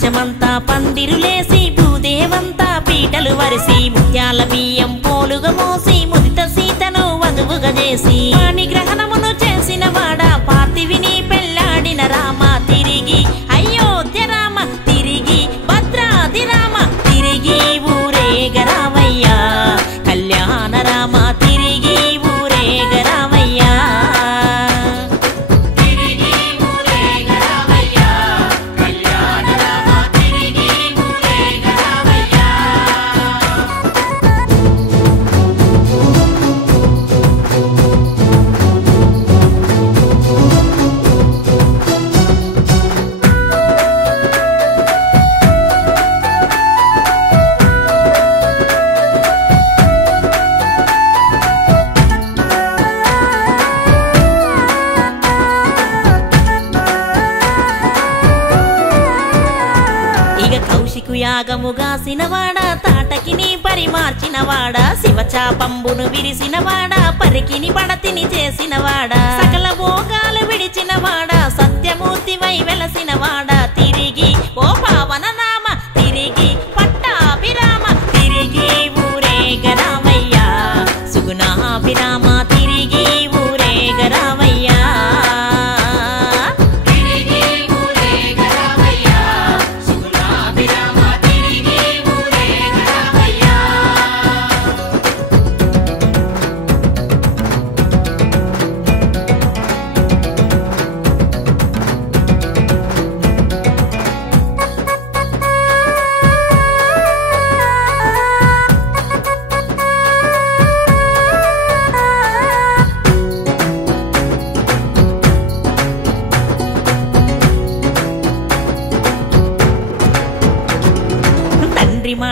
ఆకాశమంతా పందిరులేసి భూదేవంతా పీటలు వరిసి ముత్యాల బియ్యం పోలుగా మోసి ముదిత సీతను వధువుగా చేసి నిగ్రహణమును చేసిన వాడా పార్థివిని పెళ్లాడిన రామ తిరిగి అయోధ్య రామ తిరిగి భద్రాది రామ తిరిగి ఊరేగరావయ్యా కళ్యాణ రామ తిరిగి ఊరేగరావయ్యా యాగముగాసినవాడా తాటకిని పరిమార్చినవాడా శివచాపంబును విరిసినవాడా పరికిని పడతిని చేసినవాడా సకల భోగాలు విడిచినవాడా సత్యమూర్తివై వెలసినవాడా తిరిగి ఓ పావన నామ తిరిగి పట్టాభిరామ తిరిగి ఊరేగరావయ్యా సుగుణాభిరామ తిరిగి ఊరేగరావయ్యా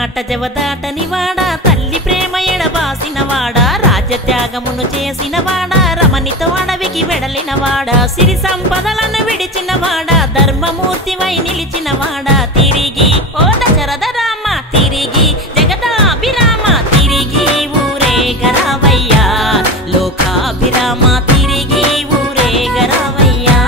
మాట జవదాటనివాడా తల్లి ప్రేమ ఎడబాసినవాడా రాజ్యత్యాగమును చేసినవాడా రమణితో అడవికి వెడలినవాడా సిరి సంపదలను విడిచినవాడా ధర్మమూర్తివై నిలిచినవాడా తిరిగి ఓ దశరథ రామ తిరిగి జగదాభిరామ తిరిగి ఊరేగరావయ్యా లోకాభిరామ తిరిగి ఊరేగరావయ్యా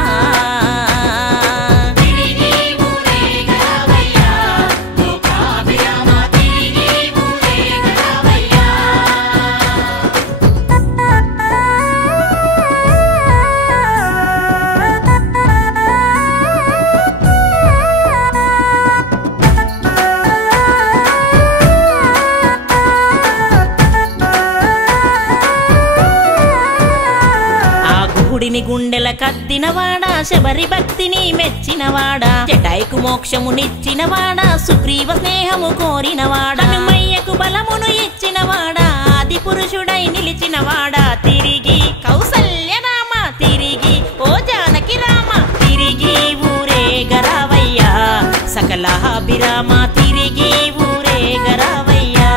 గుండెల కద్దినవాడా శబరి భక్తిని మెచ్చినవాడా జటాయికు మోక్షమునిచ్చినవాడా సుగ్రీవ స్నేహము కోరినవాడా హనుమయ్యకు బలమును ఇచ్చినవాడా ఆది పురుషుడై నిలిచినవాడా తిరిగి కౌసల్య రామ తిరిగి ఓ జానకి రామ తిరిగి ఊరేగరావయ్యా సకలాభిరామ తిరిగి ఊరేగరావయ్యా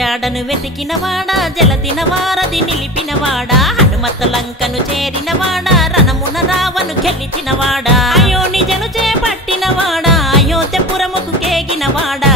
జాడను వెతికినవాడా జలదిన వారధి నిలిపినవాడా హనుమత లంకను చేరినవాడా రణమున రావను గెలిచినవాడా అయోనిజను చేపట్టినవాడా అయోధ్యపురముకు కేగినవాడా